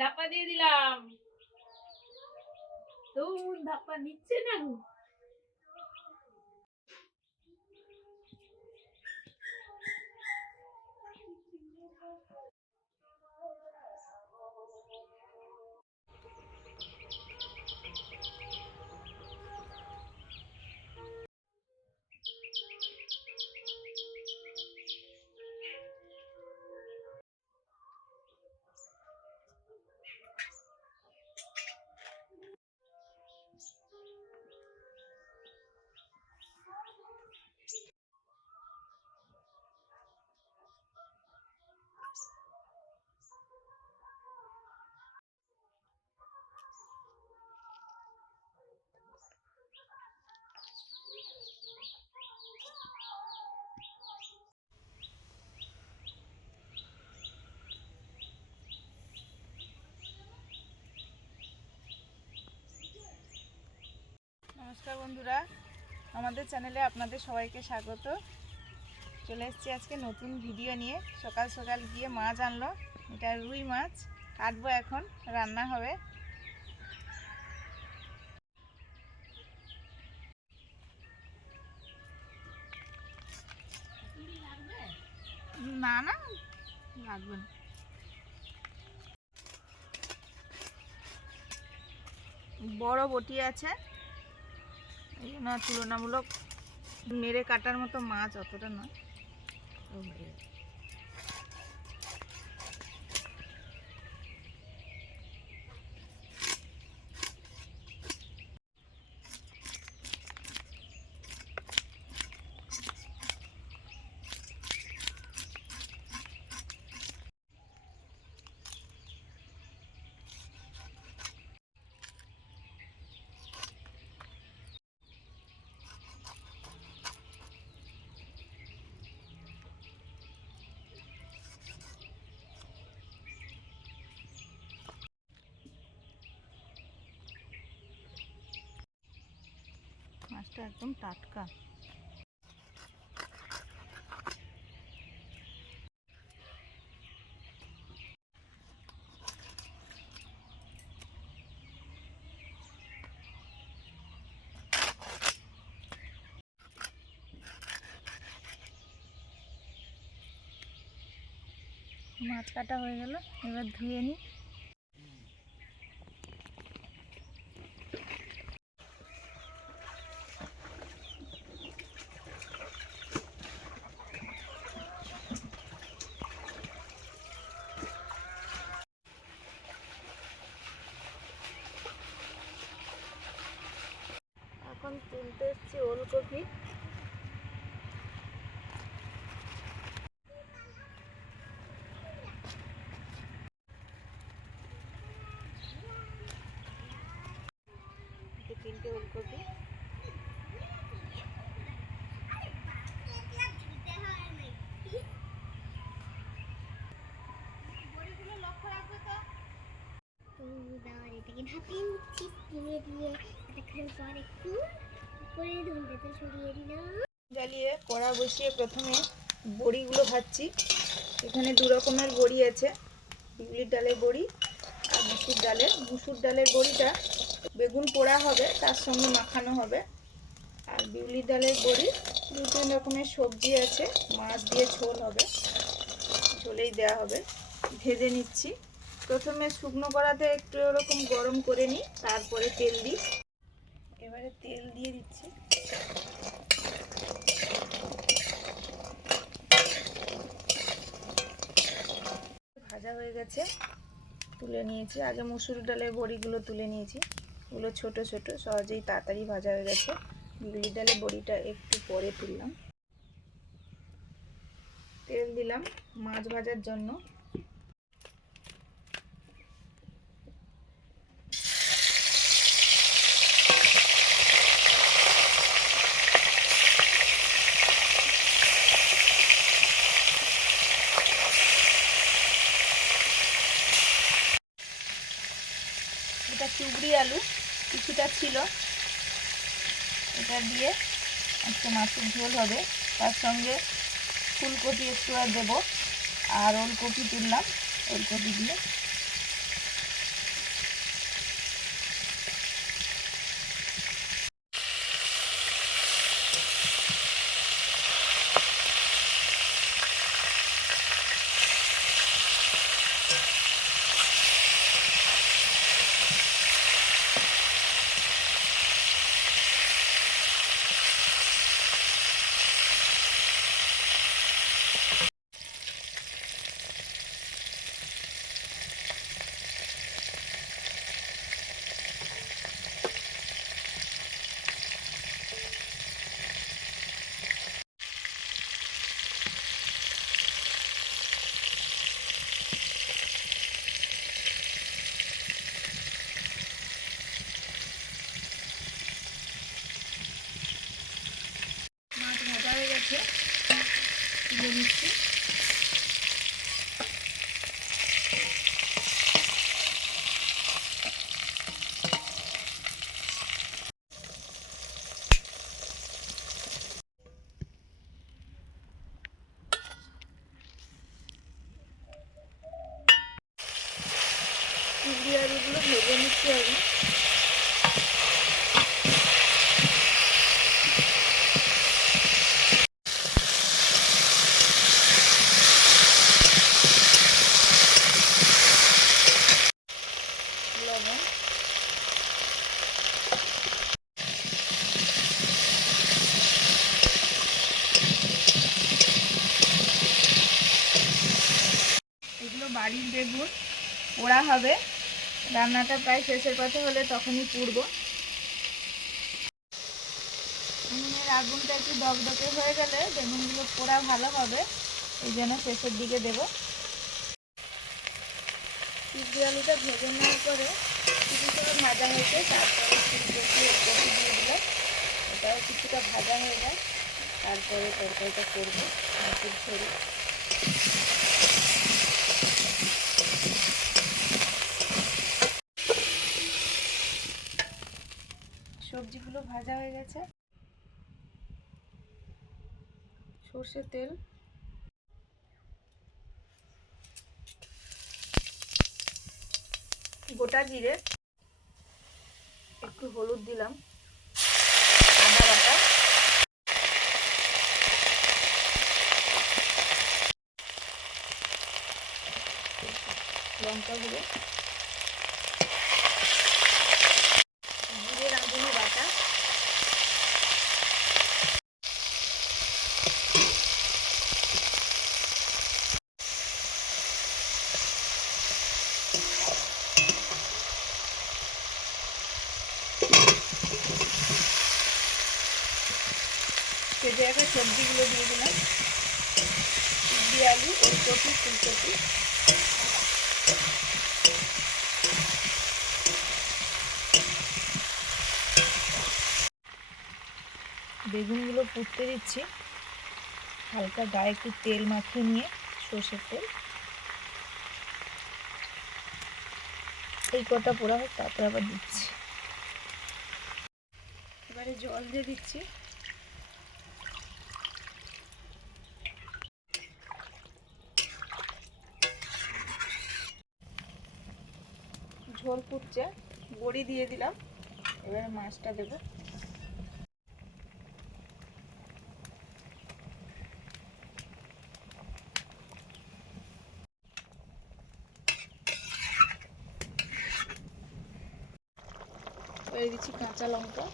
ধাপ্পা দিয়ে দিলাম, তো ধাপ্পা নিচ্ছে না। নমস্কার বন্ধুরা, আমাদের চ্যানেলে আপনাদের সবাইকে স্বাগত। চলে এসেছি আজকে নতুন ভিডিও নিয়ে। সকাল সকাল গিয়ে মাছ আনলো, এটা রুই মাছ কাটবো, এখন রান্না হবে। না না, লাগবে না। বড় বটি আছে, এই জন্য তুলনামূলক মেরে কাটার মতো মাছ অতটা নয়। মাছটা একদম টাটকা। মাছ কাটা হয়ে গেল, এবার ধুয়ে নিই। এখন তুলতে এসেছি ওলকপি। তিনটে ওলকপি, এটাকে ভাপিয়ে নিচ্ছি, দিয়ে দিয়ে এতক্ষণ পর একটু জ্বালিয়ে কড়া বসিয়ে প্রথমে বড়িগুলো ভাজছি। এখানে দু রকমের বড়ি আছে, বিউলির ডালের বড়ি আর মুসুর ডালের বড়িটা বেগুন পোড়া হবে, তার সঙ্গে মাখানো হবে। আর বিউলির ডালের বড়ি দু তিন রকমের সবজি আছে, মাছ দিয়ে ঝোল হবে, ঝোলেই দেওয়া হবে। ভেজে নিচ্ছি। প্রথমে শুকনো কড়াতে একটু এরকম গরম করে নিই, তারপরে তেল দিই। এবারে তেল দিয়ে দিচ্ছি। ভাজা হয়ে গেছে, তুলে নিয়েছি। আগে মুসুর ডালের বড়িগুলো তুলে নিয়েছি, ওগুলো ছোট ছোট, সহজেই তাড়াতাড়ি ভাজা হয়ে গেছে। বিউলির ডালের বড়িটা একটু পরে তুললাম। তেল দিলাম মাছ ভাজার জন্য। এটা চুবড়ি আলু কিছুটা ছিল, এটা দিয়ে একটা মাছের ঝোল হবে। তার সঙ্গে ফুলকপি একটু আর দেবো, আর ওলকপি তুললাম, ওলকপি দিয়ে মাছ ভাজা হয়ে গেছে, তুলে নিচ্ছি। চুবড়ি আলুগুলো ভেজে নিচ্ছি আগে। লবণ, এগুলো বাড়ির বেগুন, পোড়া হবে। রান্নাটা প্রায় শেষের পথে হলে তখনই পুড়ব। উনুনের আগুনটা একটু দগদগে হয়ে গেলে বেগুনগুলো পোড়া ভালো হবে, এই জন্য শেষের দিকে দেব। চুবড়ি আলুটা ভেজে নেওয়ার পরে কিছু সময় ভাজা হয়েছে, তারপরে ফুলকপি ওলকপি দিয়ে দিলাম। এটাও কিছুটা ভাজা হয়ে যায়, তারপরে তরকারিটা করবো মাছের ঝোল। সবজিগুলো ভাজা হয়ে গেছে। সর্ষের তেল, গোটা জিরে, একটু হলুদ দিলাম, আদা বাটা, লঙ্কা গুঁড়ো, জিরে রাঁধুনি বাটা, ভেজে রাখা সবজিগুলো দিয়ে দিলাম। চুবড়ি আলু, ওলকপি, ফুলকপি, বেগুনগুলো পুড়তে দিচ্ছি। হালকা গায়ে একটু তেল মাখিয়ে নিয়ে, সর্ষের তেল, এই কটা পোড়া হোক, তারপর আবার দিচ্ছি। এবার এবারে জল দিয়ে দিচ্ছি। ঝোল ফুটছে, বড়ি দিয়ে দিলাম, এবারে মাছটা দেবো। এবারে দিচ্ছি কাঁচা লঙ্কা,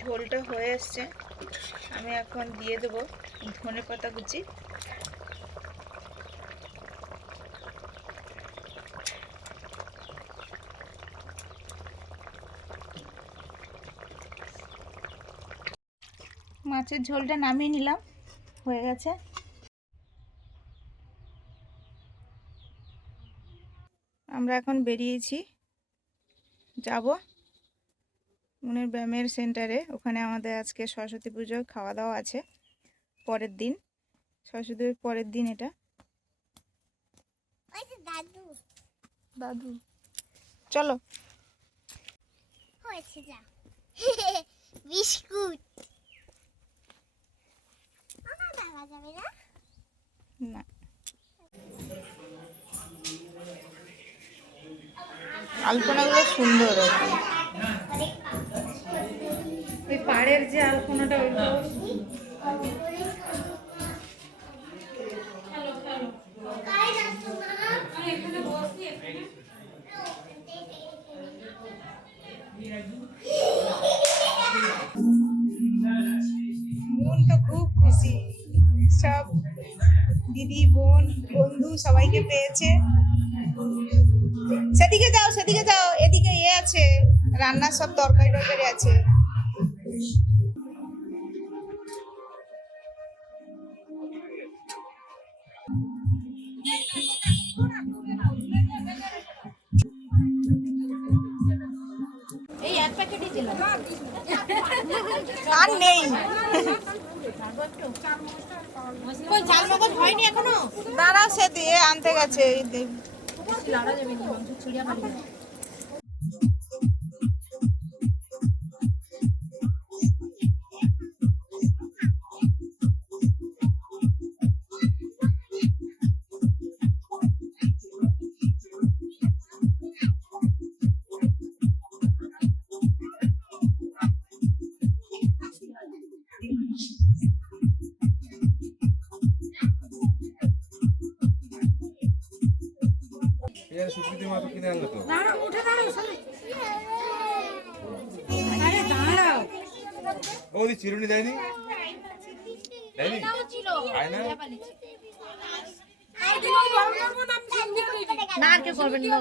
ঝোলটা হয়ে এসছে, আমি এখন দিয়ে দেবো ধনেপাতা কুচি। মাছের ঝোলটা নামিয়ে নিলাম, হয়ে গেছে। আমরা এখন বেরিয়েছি, যাব মনের ব্যায়ামের সেন্টারে। ওখানে আমাদের আজকে সরস্বতী পুজোর খাওয়া দাওয়া আছে, পরের দিন, সরস্বতীর পরের দিন এটা। দাদু দাদু চলো। হয়েছে যা বিস্কুট আমার দেওয়া যাবে না। না, আলপনাগুলো সুন্দর। ওই পাড়ের যে আলপনাটা ওইগুলো মন তো খুব খুশি, সব দিদি বোন বন্ধু সবাইকে পেয়েছে। সেদিকে যাও, সেদিকে যাও, এদিকে আছে রান্নার সব তরকারি টরকারি আছে। এই এক প্যাকেটই ছিল আর নেই, কই ঝাল মগজ হয়নি এখনো? দাঁড়াও, সে দিয়ে আনতে গেছে। লাড়া যাবে না, মাংস ছড়িয়ে পারি না। ওদি চিরুনি দেয়নি দেয়নি খায় না না আর কে করবেন না।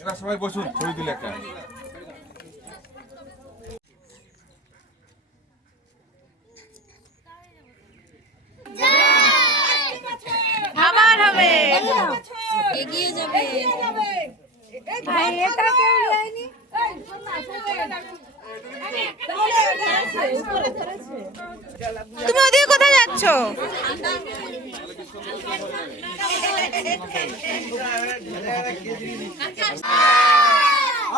এরা সবাই বসুন, ছবি তুলে একটা। আবার হবে, এগিয়ে যাবে। তুমি ওদিকে কোথায় যাচ্ছ?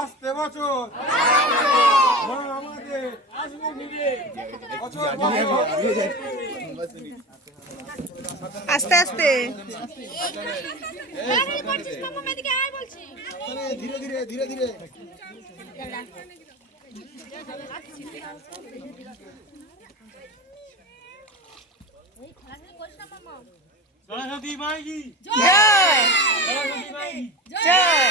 আসতে বছর আমাদের আস্তে আস্তে, ধীরে ধীরে ধীরে ধীরে। সরস্বতী মাই কি জয় জয়।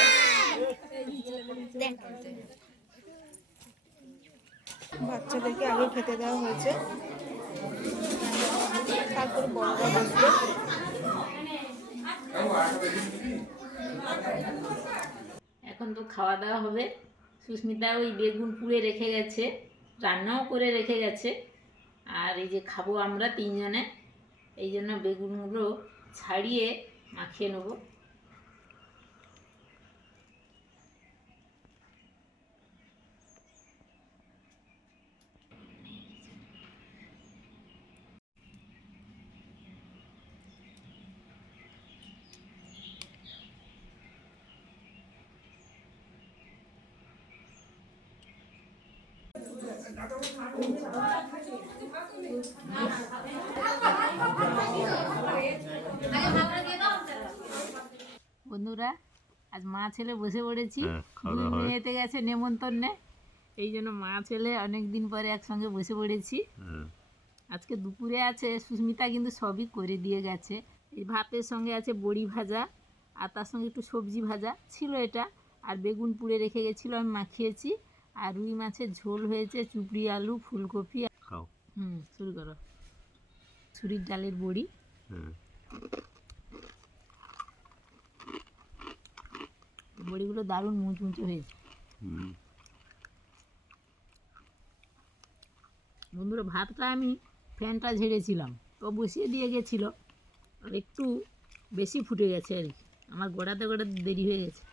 বাচ্চাদেরকে আগে খেতে দেওয়া হয়েছে, তারপর বড়রা বসবে। এখন তো খাওয়া দাওয়া হবে। সুস্মিতা ওই বেগুন পুড়ে রেখে গেছে, রান্নাও করে রেখে গেছে। আর এই যে খাবো আমরা তিনজনে, এই জন্য বেগুনগুলো ছাড়িয়ে মাখিয়ে নেবো। বন্ধুরা, আজ মা ছেলে বসে পড়েছি। দুই মেয়েতে গেছে নেমন্তন্নে, এই জন্য মা ছেলে অনেক দিন পরে একসঙ্গে বসে পড়েছি। আজকে দুপুরে আছে সুস্মিতা, কিন্তু সবই করে দিয়ে গেছে। এই ভাতের সঙ্গে আছে বড়ি ভাজা, আর তার সঙ্গে একটু সবজি ভাজা ছিল এটা, আর বেগুন পুড়ে রেখে গেছিলো, আমি মাখিয়েছি। আর রুই মাছের ঝোল হয়েছে, চুপড়ি আলু, ফুলকপি। শুরু করো। ছুরির ডালের বড়ি, বড়িগুলো দারুণ মুচমুচে হয়েছে। বন্ধুরা, ভাতটা আমি ফ্যানটা ঝেড়েছিলাম, তো বসিয়ে দিয়ে গেছিলো, আর একটু বেশি ফুটে গেছে আর কি, আমার গোড়াতে গোড়াতে দেরি হয়ে গেছে।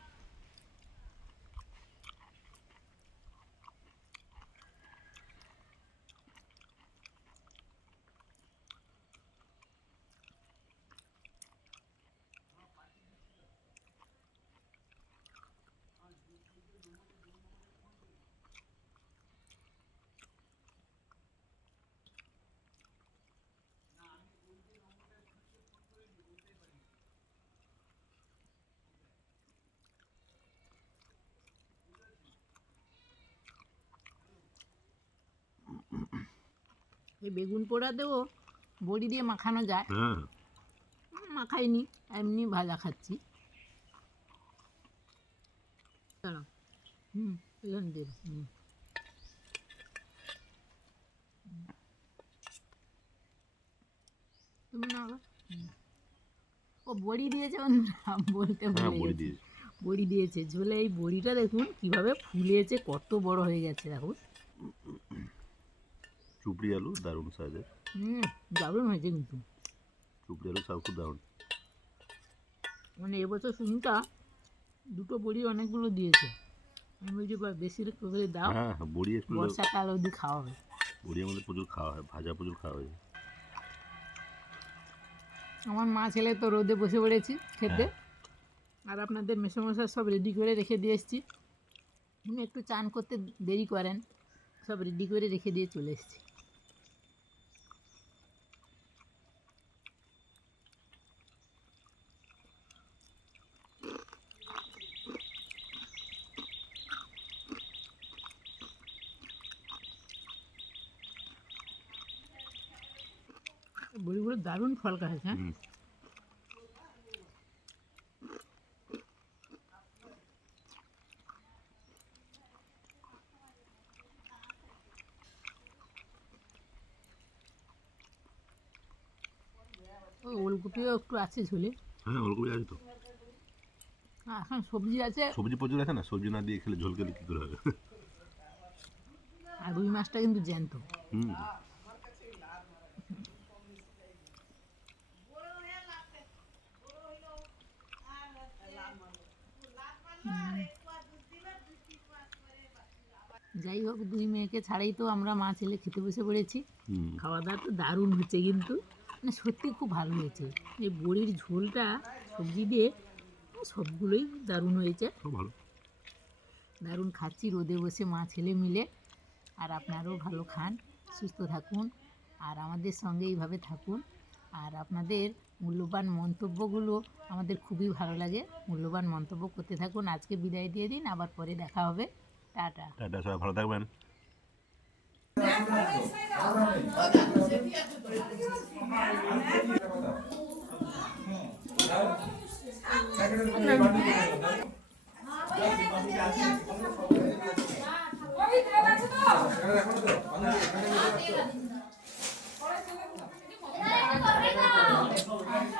এই বেগুন পোড়াতেও বড়ি দিয়ে মাখানো যায়। মাখাইনি, এমনি ভাজা খাচ্ছি। তুমি না ও বড়ি দিয়েছে, বলতে বড়ি দিয়েছে ঝোলে। এই বড়িটা দেখুন কিভাবে ফুলেছে, কত বড় হয়ে গেছে দেখুন। চুপড়ি আলু দারুণ সাইজের। দারুণ হয়েছে কিন্তু চুপড়ি আলু সব খুব দারুণ। মানে এবছর সুমিতা দুটো বড়ি অনেকগুলো দিয়েছে। আমি বলছি বেশি করে দাও, বড়ি একটু বর্ষাকাল অবধি খাওয়া হবে। বড়ি আমাদের প্রচুর খাওয়া হয়, ভাজা প্রচুর খাওয়া হয়। আমার মা ছেলে তো রোদে বসে পড়েছি খেতে, আর আপনাদের মেসোমশাই সব রেডি করে রেখে দিয়ে এসেছি। উনি একটু চান করতে দেরি করেন, সব রেডি করে রেখে দিয়ে চলে এসেছি। বড়িগুলো দারুণ ফলকা হয়েছে। ওলকপিও একটু আছে ঝোলে। ওলকপি আছে তো। এখন সবজি আছে, সবজি প্রচুর আছে না, সবজি না দিয়ে খেলে ঝোল খেলে কি করে হবে। আর রুই মাছটা কিন্তু জ্যান্ত। যাই হোক, দুই মেয়েকে ছাড়াই তো আমরা মা ছেলে খেতে বসে পড়েছি। খাওয়া দাওয়া তো দারুণ হচ্ছে, কিন্তু মানে সত্যি খুব ভালো হয়েছে। এই বড়ির ঝোলটা সবজি দিয়ে সবগুলোই দারুণ হয়েছে, ভালো দারুণ খাচ্ছি রোদে বসে মা ছেলে মিলে। আর আপনারাও ভালো খান, সুস্থ থাকুন, আর আমাদের সঙ্গে এইভাবে থাকুন। আর আপনাদের মূল্যবান মন্তব্যগুলো আমাদের খুবই ভালো লাগে, মূল্যবান মন্তব্য করতে থাকুন। আজকে বিদায় দিয়ে দিন, আবার পরে দেখা হবে। টাটা টাটা, সবাই ভালো থাকবেন।